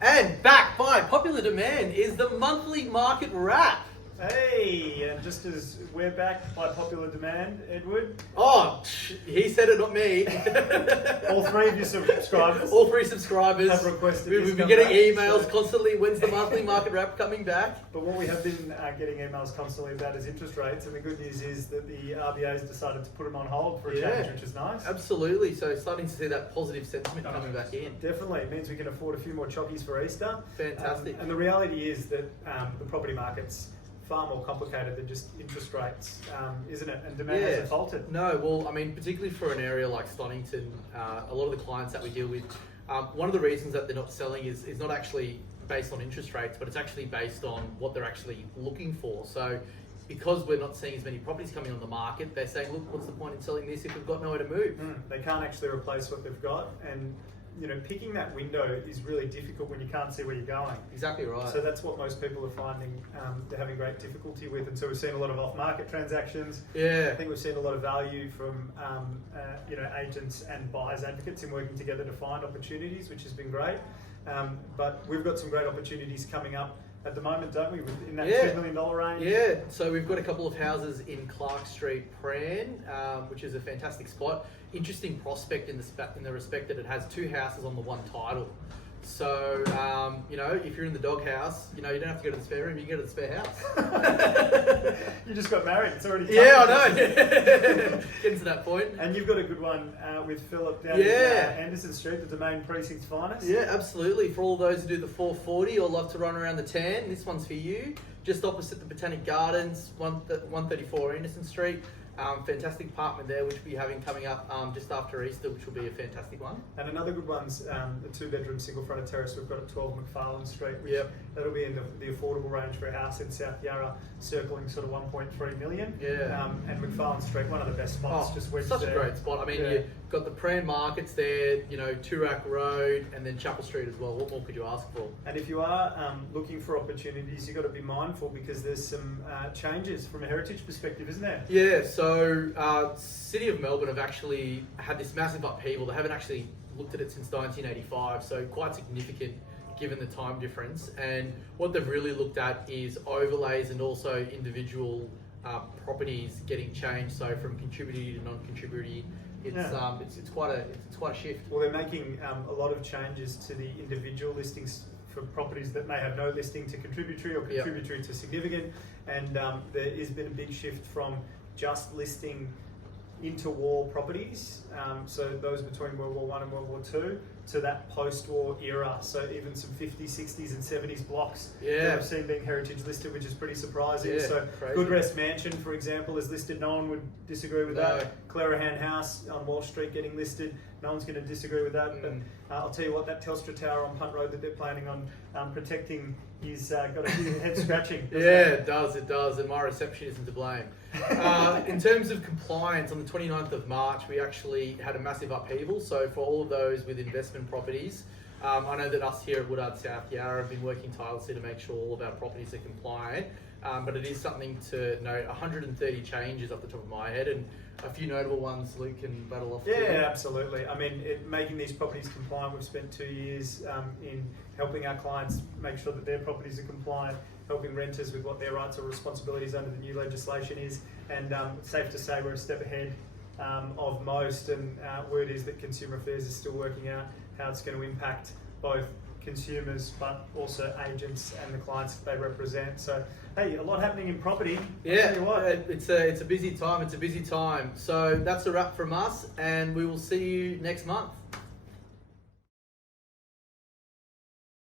And back by popular demand is the monthly market wrap. Hey, and just as we're back by popular demand, Edward. Oh, he said it, not me. All three of your subscribers. All three subscribers have requested We've this been come getting back, emails so- constantly. When's the monthly market wrap coming back? But what we have been getting emails constantly about is interest rates, and the good news is that the RBA's decided to put them on hold for a change, which is nice. Absolutely. So starting to see that positive sentiment coming back in. Definitely, it means we can afford a few more chockies for Easter. Fantastic. And the reality is that the property market's far more complicated than just interest rates, isn't it? And demand hasn't faltered. No, well, I mean, particularly for an area like Stonington, a lot of the clients that we deal with, one of the reasons that they're not selling is not actually based on interest rates, but it's actually based on what they're actually looking for. So because we're not seeing as many properties coming on the market, they're saying, look, what's the point in selling this if we've got nowhere to move? They can't actually replace what they've got, and picking that window is really difficult when you can't see where you're going. Exactly right. So that's what most people are finding they're having great difficulty with, and so we've seen a lot of off-market transactions. Yeah. I think we've seen a lot of value from agents and buyers advocates in working together to find opportunities, which has been great. But we've got some great opportunities coming up at the moment, don't we? In that $2 million range. Yeah, so we've got a couple of houses in Clark Street, Pran, which is a fantastic spot. Interesting prospect in the respect that it has two houses on the one title. So, if you're in the doghouse, you don't have to go to the spare room, you can go to the spare house. You just got married, it's already Yeah, I know. Getting to that point. And you've got a good one with Philip down in Anderson Street, the Domain Precinct's finest. Yeah, absolutely. For all those who do the 440 or love to run around the tan, this one's for you. Just opposite the Botanic Gardens, 134 Anderson Street. Fantastic apartment there, which we'll be having coming up just after Easter, which will be a fantastic one. And another good one's the two-bedroom single-fronted terrace we've got at 12 McFarlane Street, which that'll be in the affordable range for a house in South Yarra, circling sort of 1.3 million. Yeah. And McFarlane Street, one of the best spots, just wedged such there. a great spot. I mean, you've got the Pran Markets there, Toorak Road, and then Chapel Street as well. What more could you ask for? And if you are looking for opportunities, you've got to be mindful because there's some changes from a heritage perspective, isn't there? Yeah, so City of Melbourne have actually had this massive upheaval. They haven't actually looked at it since 1985, so quite significant given the time difference. And what they've really looked at is overlays and also individual properties getting changed. So from contributory to non-contributory, it's quite a shift. Well, they're making a lot of changes to the individual listings for properties that may have no listing to contributory or contributory to significant, and there has been a big shift from just listing interwar properties, so those between World War I and World War II, to that post-war era. So even some 50s, 60s and 70s blocks that I've seen being heritage listed, which is pretty surprising. Yeah, so crazy. Goodrest Mansion, for example, is listed. No one would disagree with that. Clarahan House on Wall Street getting listed. No one's going to disagree with that. But I'll tell you what, that Telstra Tower on Punt Road that they're planning on protecting is got a few head scratching. It does, and my reception isn't to blame. In terms of compliance, on the 29th of March, we actually had a massive upheaval. So for all of those with investment properties, I know that us here at Woodard South Yarra have been working tirelessly to make sure all of our properties are compliant. But it is something to note, 130 changes off the top of my head, and a few notable ones Luke can battle off. Yeah, absolutely. I mean, making these properties compliant, we've spent 2 years in helping our clients make sure that their properties are compliant, helping renters with what their rights or responsibilities under the new legislation is, and it's safe to say we're a step ahead of most, and word is that Consumer Affairs is still working out how it's going to impact both consumers but also agents and the clients that they represent. So hey, a lot happening in property. Yeah, I'll tell you what. It's a busy time. So that's a wrap from us, and we will see you next month.